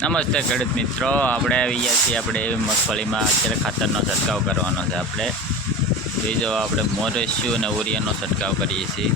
નમસ્તે ખેડૂત મિત્રો, આપણે આવી ગયા છીએ આપણે મગફળીમાં અત્યારે ખાતરનો છંટકાવ કરવાનો છે. આપણે બીજો આપણે મોરેશિયું અને ઉરિયાનો છંટકાવ કરીએ છીએ.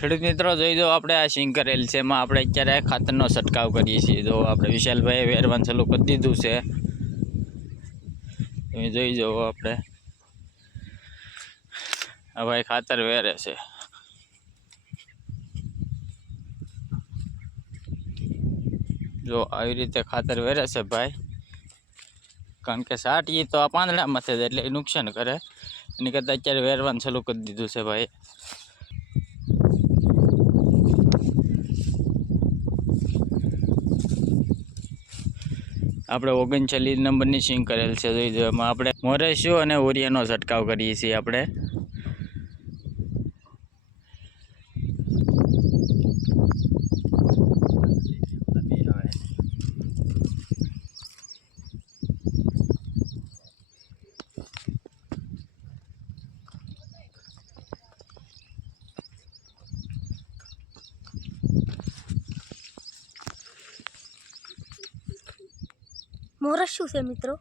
ખેડૂત મિત્રો જોઈ દો, આપણે આ સિંગ કરેલ છે, એમાં આપણે અત્યારે ખાતરનો છંટકાવ કરીએ છીએ. જો આપણે વિશાલભાઈ વેરવાનું ચાલુ કરી દીધું છે, તમે જોઈ જાઓ. આપણે આ ભાઈ ખાતર વેરે છે. જો આવી રીતે ખાતર વેરે છે ભાઈ, કારણ કે સાટીએ તો આ પાંદડામાં છે એટલે એ નુકસાન કરે. એની કરતાં અત્યારે વેરવાનું ચાલુ કરી દીધું છે ભાઈ. આપણે 39 નંબરની સિંગ કરેલ છે. જોઈ દો, એમાં આપણે મોરેશિયું અને ઉરિયાનો છંટકાવ કરીએ છીએ. આપણે મોરસ્યું છે મિત્રો,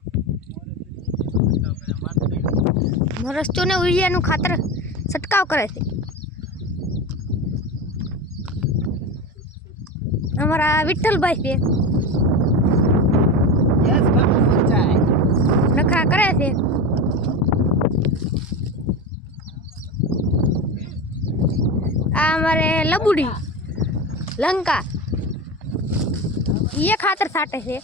મોરસ્યું ને ઉરિયાનું ખાતર છંટકાવ કરે છે. અમારા વિઠ્ઠલભાઈ છે, નખરા કરે છે. આ અમારે લબુડી લંકા એ ખાતર છાંટે છે.